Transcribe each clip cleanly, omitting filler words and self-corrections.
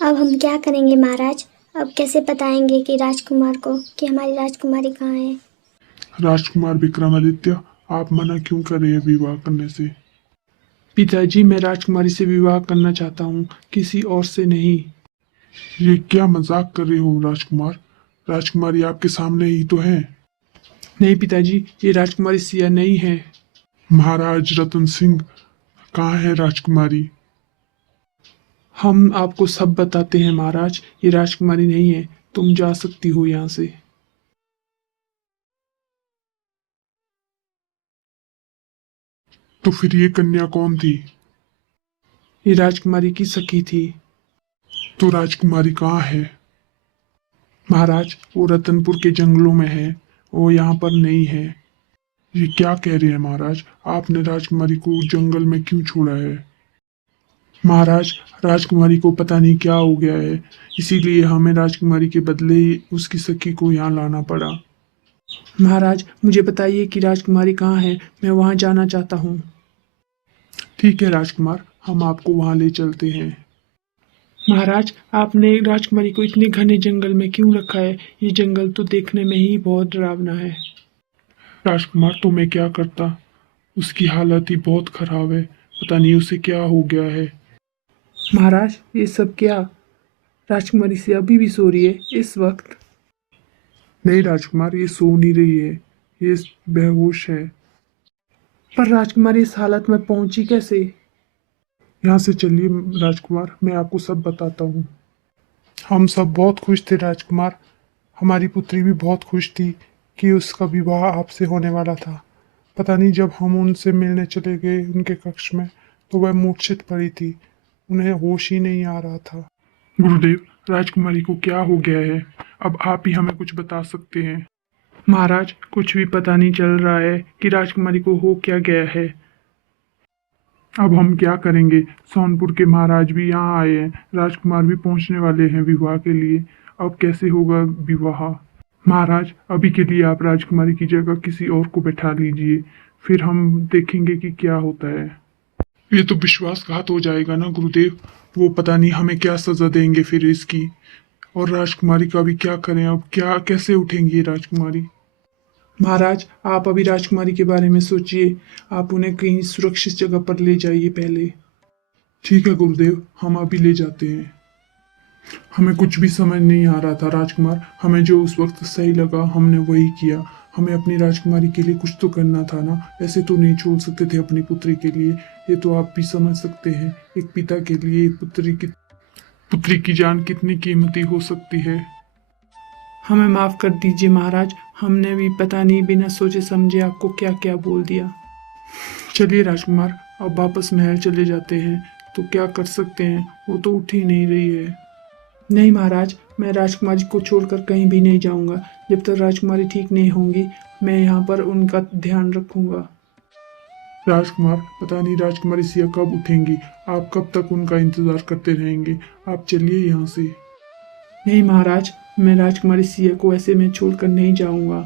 अब हम क्या करेंगे महाराज? अब कैसे बताएंगे कि राजकुमार को कि हमारी राजकुमारी कहाँ है? राजकुमार विक्रमादित्य, आप मना क्यों कर रहे हैं विवाह करने से? पिताजी, मैं राजकुमारी से विवाह करना चाहता हूँ, किसी और से नहीं। ये क्या मजाक कर रहे हो राजकुमार? राजकुमारी आपके सामने ही तो है। नहीं पिताजी, ये राजकुमारी सिया नहीं है। महाराज रतन सिंह, कहाँ है राजकुमारी? हम आपको सब बताते हैं महाराज, ये राजकुमारी नहीं है। तुम जा सकती हो यहाँ से। तो फिर ये कन्या कौन थी? ये राजकुमारी की सखी थी। तो राजकुमारी कहाँ है? महाराज, वो रतनपुर के जंगलों में है, वो यहाँ पर नहीं है। ये क्या कह रहे हैं महाराज? आपने राजकुमारी को जंगल में क्यों छोड़ा है? महाराज, राजकुमारी को पता नहीं क्या हो गया है, इसीलिए हमें राजकुमारी के बदले उसकी सखी को यहाँ लाना पड़ा। महाराज, मुझे बताइए कि राजकुमारी कहाँ है, मैं वहाँ जाना चाहता हूँ। ठीक है राजकुमार, हम आपको वहां ले चलते हैं। महाराज, आपने राजकुमारी को इतने घने जंगल में क्यों रखा है? ये जंगल तो देखने में ही बहुत डरावना है। राजकुमार, तो मैं क्या करता? उसकी हालत ही बहुत खराब है, पता नहीं उसे क्या हो गया है। महाराज, ये सब क्या? राजकुमारी से अभी भी सो रही है इस वक्त? नहीं राजकुमार, ये सो नहीं रही है, ये बेहोश है। पर राजकुमारी इस हालत में पहुंची कैसे? यहाँ से चलिए राजकुमार, मैं आपको सब बताता हूँ। हम सब बहुत खुश थे राजकुमार, हमारी पुत्री भी बहुत खुश थी कि उसका विवाह आपसे होने वाला था। पता नहीं जब हम उनसे मिलने चले गए उनके कक्ष में, तो वह मूर्छित पड़ी थी, उन्हें होश ही नहीं आ रहा था। गुरुदेव, राजकुमारी को क्या हो गया है? अब आप ही हमें कुछ बता सकते हैं। महाराज, कुछ भी पता नहीं चल रहा है कि राजकुमारी को हो क्या गया है। अब हम क्या करेंगे? सोनपुर के महाराज भी यहाँ आए हैं, राजकुमार भी पहुँचने वाले हैं विवाह के लिए। अब कैसे होगा विवाह? महाराज, अभी के लिए आप राजकुमारी की जगह किसी और को बैठा लीजिए, फिर हम देखेंगे कि क्या होता है। ये तो विश्वासघात हो जाएगा ना गुरुदेव, वो पता नहीं हमें क्या सजा देंगे फिर इसकी। और राजकुमारी का भी क्या करें? अब क्या कैसे उठेंगी ये राजकुमारी? महाराज, आप अभी राजकुमारी के बारे में सोचिए, आप उन्हें कहीं सुरक्षित जगह पर ले जाइए पहले। ठीक है गुरुदेव, हम अभी ले जाते हैं। हमें कुछ भी समझ नहीं आ रहा था राजकुमार, हमें जो उस वक्त सही लगा हमने वही किया। हमें अपनी राजकुमारी के लिए कुछ तो करना था ना, ऐसे तो नहीं छोड़ सकते थे अपनी पुत्री के लिए। ये तो आप भी समझ सकते हैं, एक पिता के लिए एक पुत्री की जान कितनी कीमती हो सकती है। हमें माफ कर दीजिए महाराज, हमने भी पता नहीं बिना सोचे समझे आपको क्या क्या बोल दिया। चलिए राजकुमार, अब वापस महल चले जाते हैं। तो क्या कर सकते हैं, वो तो उठ ही नहीं रही है। नहीं महाराज, मैं राजकुमारी को छोड़कर कहीं भी नहीं जाऊंगा। जब तक राजकुमारी ठीक नहीं होंगी, मैं यहाँ पर उनका ध्यान रखूंगा। राजकुमार, पता नहीं राजकुमारी सिया कब उठेंगी, आप कब तक उनका इंतजार करते रहेंगे? आप चलिए यहाँ से। नहीं महाराज, मैं राजकुमारी सिया को ऐसे में छोड़कर नहीं जाऊंगा।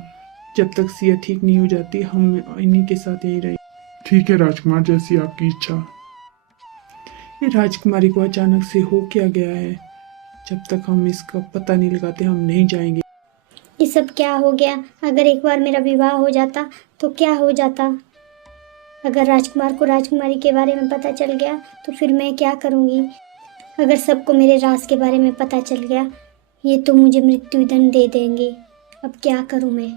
जब तक सिया ठीक नहीं हो जाती, हम इन्हीं के साथ यहीं रहेंगे। ठीक है राजकुमार, जैसी आपकी इच्छा। ये राजकुमारी को अचानक से हो क्या गया है? जब तक हम इसका पता नहीं लगाते, हम नहीं जाएंगे। ये सब क्या हो गया? अगर एक बार मेरा विवाह हो जाता तो क्या हो जाता? अगर राजकुमार को राजकुमारी के बारे में पता चल गया तो फिर मैं क्या करूँगी? अगर सबको मेरे राज के बारे में पता चल गया, ये तो मुझे मृत्युदंड दे देंगे। अब क्या करूँ मैं?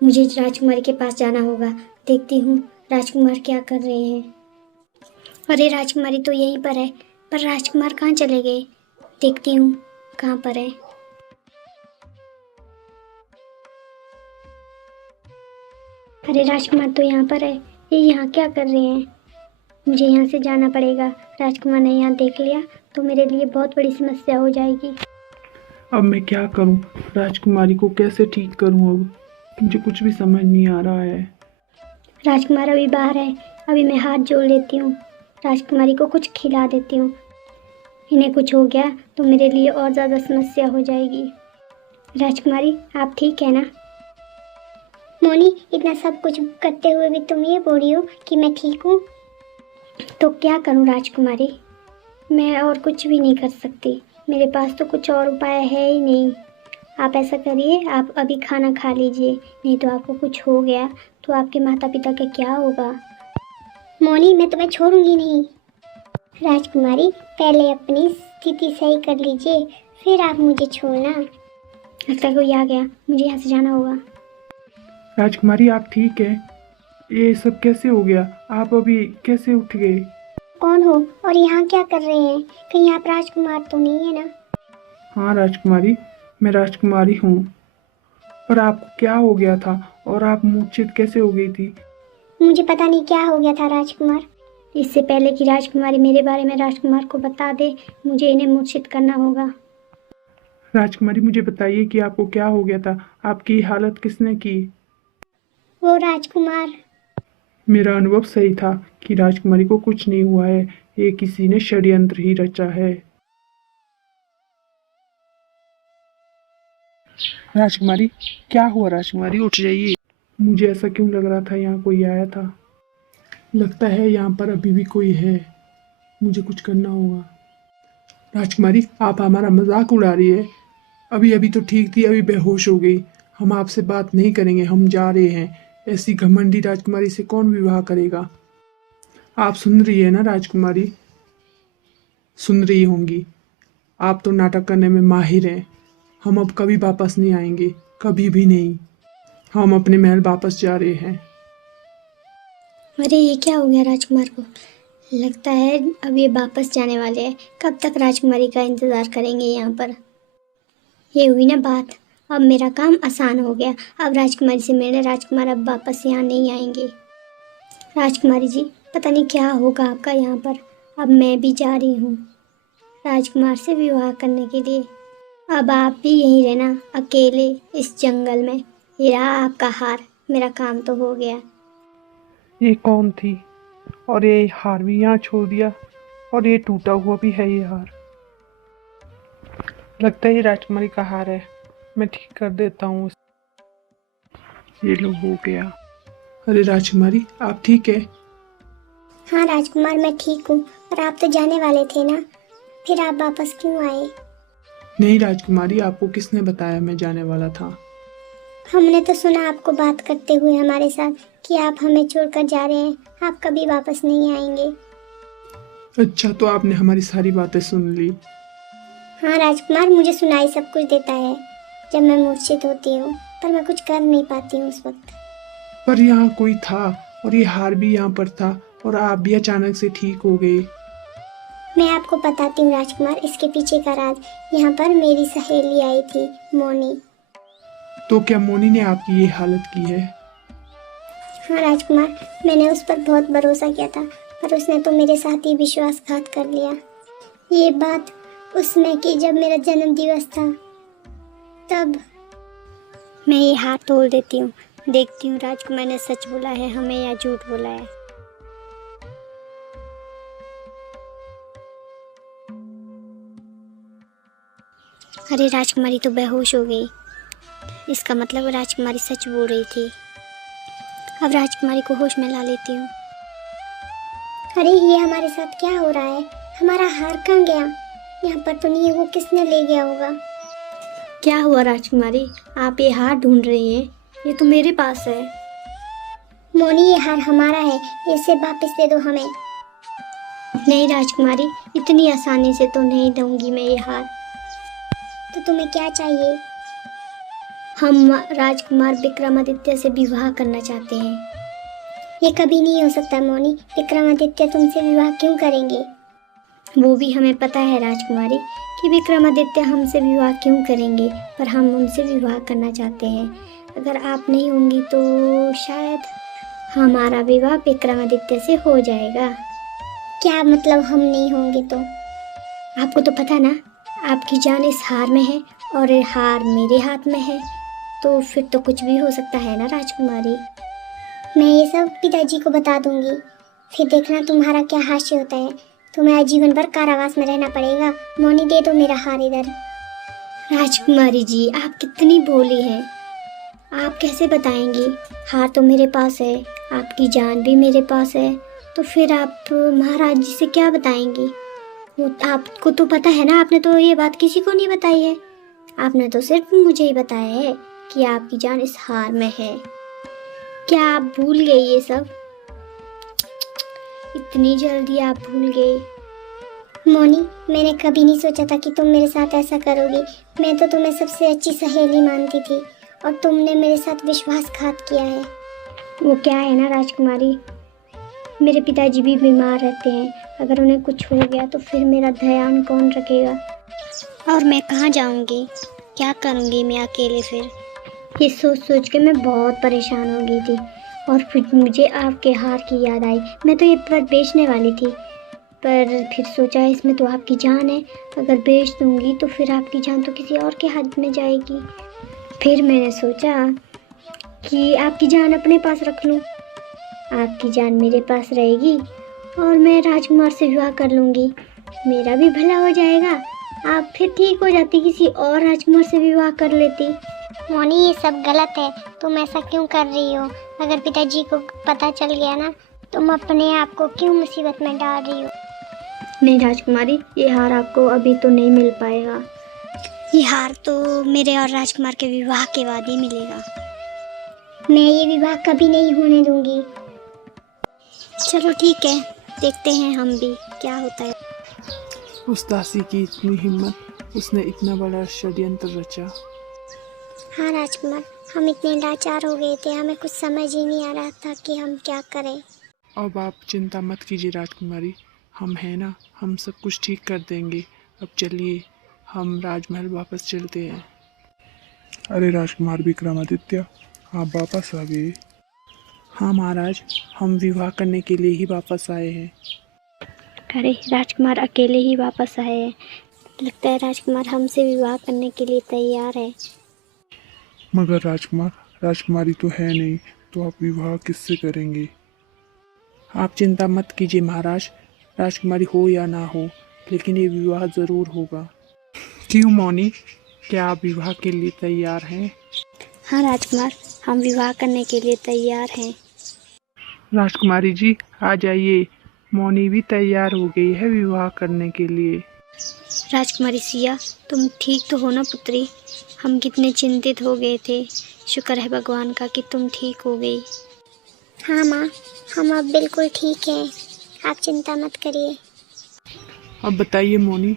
मुझे राजकुमारी के पास जाना होगा। देखती हूँ राजकुमार क्या कर रहे हैं। अरे राजकुमारी तो यहीं पर है, पर राजकुमार कहाँ चले गए? देखती हूँ कहाँ पर है। अरे राजकुमार तो यहाँ पर है, ये यहाँ क्या कर रहे हैं? मुझे यहाँ से जाना पड़ेगा। राजकुमार ने यहाँ देख लिया तो मेरे लिए बहुत बड़ी समस्या हो जाएगी। अब मैं क्या करूं? राजकुमारी को कैसे ठीक करूं? अब मुझे कुछ भी समझ नहीं आ रहा है। राजकुमार अभी बाहर है, अभी मैं हाथ जोड़ लेती हूँ, राजकुमारी को कुछ खिला देती हूँ। इन्हें कुछ हो गया तो मेरे लिए और ज़्यादा समस्या हो जाएगी। राजकुमारी, आप ठीक है ना? मोनी, इतना सब कुछ करते हुए भी तुम ये बोल रही हो कि मैं ठीक हूँ? तो क्या करूँ राजकुमारी, मैं और कुछ भी नहीं कर सकती। मेरे पास तो कुछ और उपाय है ही नहीं। आप ऐसा करिए, आप अभी खाना खा लीजिए, नहीं तो आपको कुछ हो गया तो आपके माता पिता का क्या होगा? मोनी, मैं तुम्हें छोड़ूंगी नहीं। राजकुमारी, पहले अपनी स्थिति सही कर लीजिए, फिर आप मुझे छोड़ना। लगता है कोई आ गया, मुझे यहाँ से जाना होगा। राजकुमारी, आप ठीक है? ये सब कैसे हो गया? आप अभी कैसे उठ गए? कौन हो और यहाँ क्या कर रहे हैं? कहीं आप राजकुमार तो नहीं है ना? हाँ राजकुमारी, मैं राजकुमारी हूँ। पर आपको क्या हो गया था और आप मूर्छित कैसे हो गई थी? मुझे पता नहीं क्या हो गया था राजकुमार। इससे पहले कि राजकुमारी मेरे बारे में राजकुमार को बता दे, मुझे इन्हें मूर्छित करना होगा। राजकुमारी, मुझे बताइए कि आपको क्या हो गया था? आपकी हालत किसने की? वो राजकुमार। मेरा अनुभव सही था कि राजकुमारी को कुछ नहीं हुआ है। ये किसी ने षड्यंत्र ही रचा है। राजकुमारी, क्या हुआ? राजकुमारी, उठ जाइए। मुझे ऐसा क्यों लग रहा था यहाँ कोई आया था। लगता है यहाँ पर अभी भी कोई है। मुझे कुछ करना होगा। राजकुमारी, आप हमारा मजाक उड़ा रही है। अभी अभी तो ठीक थी, अभी बेहोश हो गई। हम आपसे बात नहीं करेंगे, हम जा रहे हैं। ऐसी घमंडी राजकुमारी से कौन विवाह करेगा? आप सुन रही है ना राजकुमारी? सुन रही होंगी। आप तो नाटक करने में माहिर हैं। हम अब कभी वापस नहीं आएंगे, कभी भी नहीं। हम अपने महल वापस जा रहे हैं। अरे ये क्या हो गया राजकुमार को? लगता है अब ये वापस जाने वाले हैं। कब तक राजकुमारी का इंतज़ार करेंगे यहाँ पर? ये हुई ना बात, अब मेरा काम आसान हो गया। अब राजकुमारी से मिलने राजकुमार अब वापस यहाँ नहीं आएंगे। राजकुमारी जी, पता नहीं क्या होगा आपका यहाँ पर। अब मैं भी जा रही हूँ राजकुमार से विवाह करने के लिए। अब आप भी यहीं रहना अकेले इस जंगल में। ये रहा आपका हार, मेरा काम तो हो गया। ये कौन थी? और ये हार भी यहाँ छोड़ दिया, और ये टूटा हुआ भी है ये हार। लगता है ये राजकुमारी का हार है। मैं ठीक कर देता हूँ। ये लो, हो गया। अरे राजकुमारी, आप ठीक है? हाँ राजकुमार, मैं ठीक हूँ। पर आप तो जाने वाले थे ना, फिर आप वापस क्यों आए? नहीं राजकुमारी, आपको किसने बताया मैं जाने वाला था? हमने तो सुना आपको बात करते हुए हमारे साथ कि आप हमें छोड़कर जा रहे हैं, आप कभी वापस नहीं आएंगे। अच्छा, तो आपने हमारी सारी बातें सुन ली? हाँ राजकुमार, मुझे सुनाई सब कुछ देता है जब मैं मूर्छित होती हूँ, पर मैं कुछ कर नहीं पाती हूँ उस वक्त। पर यहाँ कोई था, और ये हार भी यहाँ पर था, और आप भी अचानक से ठीक हो गए। मैं आपको बताती हूँ राजकुमार, इसके पीछे का राज। यहाँ पर मेरी सहेली आई थी, मोनी। तो क्या मोनी ने आपकी ये हालत की है? हाँ राजकुमार, मैंने उस पर बहुत भरोसा किया था, पर उसने तो मेरे साथ ही विश्वासघात कर लिया। ये बात उसने की जब मेरा जन्म दिवस था, तब। मैं ये हाथ तोड़ देती हूँ, देखती हूँ राजकुमार ने सच बोला है हमें या झूठ बोला है। अरे राजकुमारी तो बेहोश हो गई। इसका मतलब राजकुमारी सच बोल रही थी। अब राजकुमारी को होश में ला लेती हूँ। अरे ये हमारे साथ क्या हो रहा है? हमारा हार कहाँ गया? यहाँ पर तो नहीं है, वो किसने ले गया होगा? क्या हुआ राजकुमारी, आप ये हार ढूंढ रही हैं? ये तो मेरे पास है। मोनी, ये हार हमारा है, इसे वापस दे दो हमें। नहीं राजकुमारी, इतनी आसानी से तो नहीं दूंगी मैं ये हार। तो तुम्हें क्या चाहिए? हम राजकुमार विक्रमादित्य से विवाह करना चाहते हैं। ये कभी नहीं हो सकता मोनी, विक्रमादित्य तुमसे विवाह क्यों करेंगे? वो भी हमें पता है राजकुमारी कि विक्रमादित्य हमसे विवाह क्यों करेंगे, पर हम उनसे विवाह करना चाहते हैं। अगर आप नहीं होंगी तो शायद हमारा विवाह विक्रमादित्य से हो जाएगा। क्या मतलब हम नहीं होंगे तो? आपको तो पता ना, आपकी जान इस हार में है और ये हार मेरे हाथ में है, तो फिर तो कुछ भी हो सकता है ना राजकुमारी। मैं ये सब पिताजी को बता दूंगी, फिर देखना तुम्हारा क्या हास्य होता है तुम्हें आजीवन भर कारावास में रहना पड़ेगा। मोनी दे दो मेरा हार इधर। राजकुमारी जी, आप कितनी भोली हैं। आप कैसे बताएंगी? हार तो मेरे पास है, आपकी जान भी मेरे पास है, तो फिर आप महाराज जी से क्या बताएंगी? वो आपको तो पता है ना, आपने तो ये बात किसी को नहीं बताई है। आपने तो सिर्फ मुझे ही बताया है कि आपकी जान इस हार में है। क्या आप भूल गए ये सब? इतनी जल्दी आप भूल गए? मोनी, मैंने कभी नहीं सोचा था कि तुम मेरे साथ ऐसा करोगी। मैं तो तुम्हें सबसे अच्छी सहेली मानती थी और तुमने मेरे साथ विश्वासघात किया है। वो क्या है ना राजकुमारी, मेरे पिताजी भी बीमार रहते हैं। अगर उन्हें कुछ हो गया तो फिर मेरा ध्यान कौन रखेगा? और मैं कहाँ जाऊँगी? क्या करूँगी मैं अकेले फिर? ये सोच सोच के मैं बहुत परेशान हो गई थी और फिर मुझे आपके हार की याद आई। मैं तो ये पर्वत बेचने वाली थी, पर फिर सोचा इसमें तो आपकी जान है, अगर बेच दूँगी तो फिर आपकी जान तो किसी और के हाथ में जाएगी। फिर मैंने सोचा कि आपकी जान अपने पास रख लूँ, आपकी जान मेरे पास रहेगी और मैं राजकुमार से विवाह कर लूँगी, मेरा भी भला हो जाएगा। आप फिर ठीक हो जाती, किसी और राजकुमार से विवाह कर लेती। मोनी, ये सब गलत है। तुम ऐसा क्यों कर रही हो? अगर पिताजी को पता चल गया ना, तुम अपने आप को क्यों मुसीबत में डाल रही हो? नहीं राजकुमारी, ये हार आपको अभी तो नहीं मिल पाएगा। ये हार तो मेरे और राजकुमार के विवाह के बाद ही मिलेगा। मैं ये विवाह कभी नहीं होने दूंगी। चलो ठीक है, देखते हैं हम भी क्या होता है। उस दासी की इतनी हिम्मत, उसने इतना बड़ा षड्यंत्र रचा। हाँ राजकुमार, हम इतने लाचार हो गए थे, हमें कुछ समझ ही नहीं आ रहा था कि हम क्या करें। अब आप चिंता मत कीजिए राजकुमारी, हम हैं ना, हम सब कुछ ठीक कर देंगे। अब चलिए, हम राजमहल वापस चलते हैं। अरे राजकुमार विक्रमादित्य, आप वापस आ गए। हाँ महाराज, हम विवाह करने के लिए ही वापस आए हैं। अरे राजकुमार अकेले ही वापस आए हैं, लगता है राजकुमार हमसे विवाह करने के लिए तैयार है। मगर राजकुमार, राजकुमारी तो है नहीं, तो आप विवाह किससे करेंगे? आप चिंता मत कीजिए महाराज, राजकुमारी हो या ना हो, लेकिन ये विवाह ज़रूर होगा। क्यों मौनी, क्या आप विवाह के लिए तैयार हैं? हाँ राजकुमार, हम विवाह करने के लिए तैयार हैं। राजकुमारी जी आ जाइए, मौनी भी तैयार हो गई है विवाह करने के लिए। राजकुमारी सिया, तुम ठीक तो हो ना पुत्री? हम कितने चिंतित हो गए थे, शुक्र है भगवान का कि तुम ठीक हो गई। हाँ माँ, हम अब बिल्कुल ठीक हैं, आप चिंता मत करिए। अब बताइए मौनी,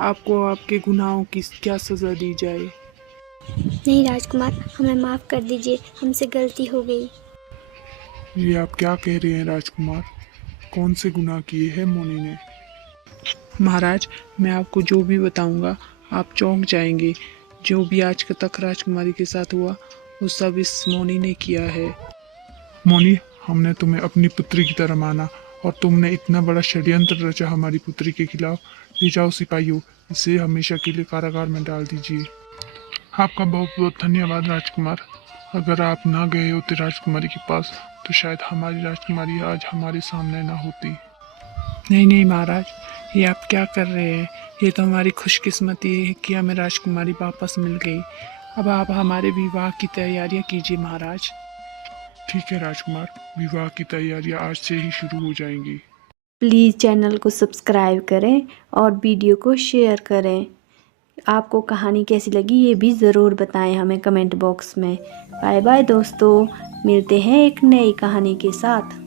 आपको आपके गुनाहों की क्या सज़ा दी जाए? नहीं राजकुमार, हमें माफ़ कर दीजिए, हमसे गलती हो गई। ये आप क्या कह रहे हैं राजकुमार? कौन से गुनाह किए हैं मोनी ने? महाराज, मैं आपको जो भी बताऊंगा आप चौंक जाएंगे। जो भी आज तक राजकुमारी के साथ हुआ वो सब इस मौनी ने किया है। मोनी, हमने तुम्हें अपनी पुत्री की तरह माना और तुमने इतना बड़ा षड्यंत्र रचा हमारी पुत्री के खिलाफ। ले जाओ सिपाहियों, इसे हमेशा के लिए कारागार में डाल दीजिए। आपका बहुत बहुत धन्यवाद राजकुमार। अगर आप ना गए होते राजकुमारी के पास तो शायद हमारी राजकुमारी आज हमारे सामने ना होती। नहीं नहीं महाराज, ये आप क्या कर रहे हैं? ये तो हमारी खुशकिस्मती है कि हमें राजकुमारी वापस मिल गई। अब आप हमारे विवाह की तैयारियां कीजिए महाराज। ठीक है राजकुमार, विवाह की तैयारियां आज से ही शुरू हो जाएंगी। प्लीज़ चैनल को सब्सक्राइब करें और वीडियो को शेयर करें। आपको कहानी कैसी लगी ये भी ज़रूर बताएं हमें कमेंट बॉक्स में। बाय बाय दोस्तों, मिलते हैं एक नई कहानी के साथ।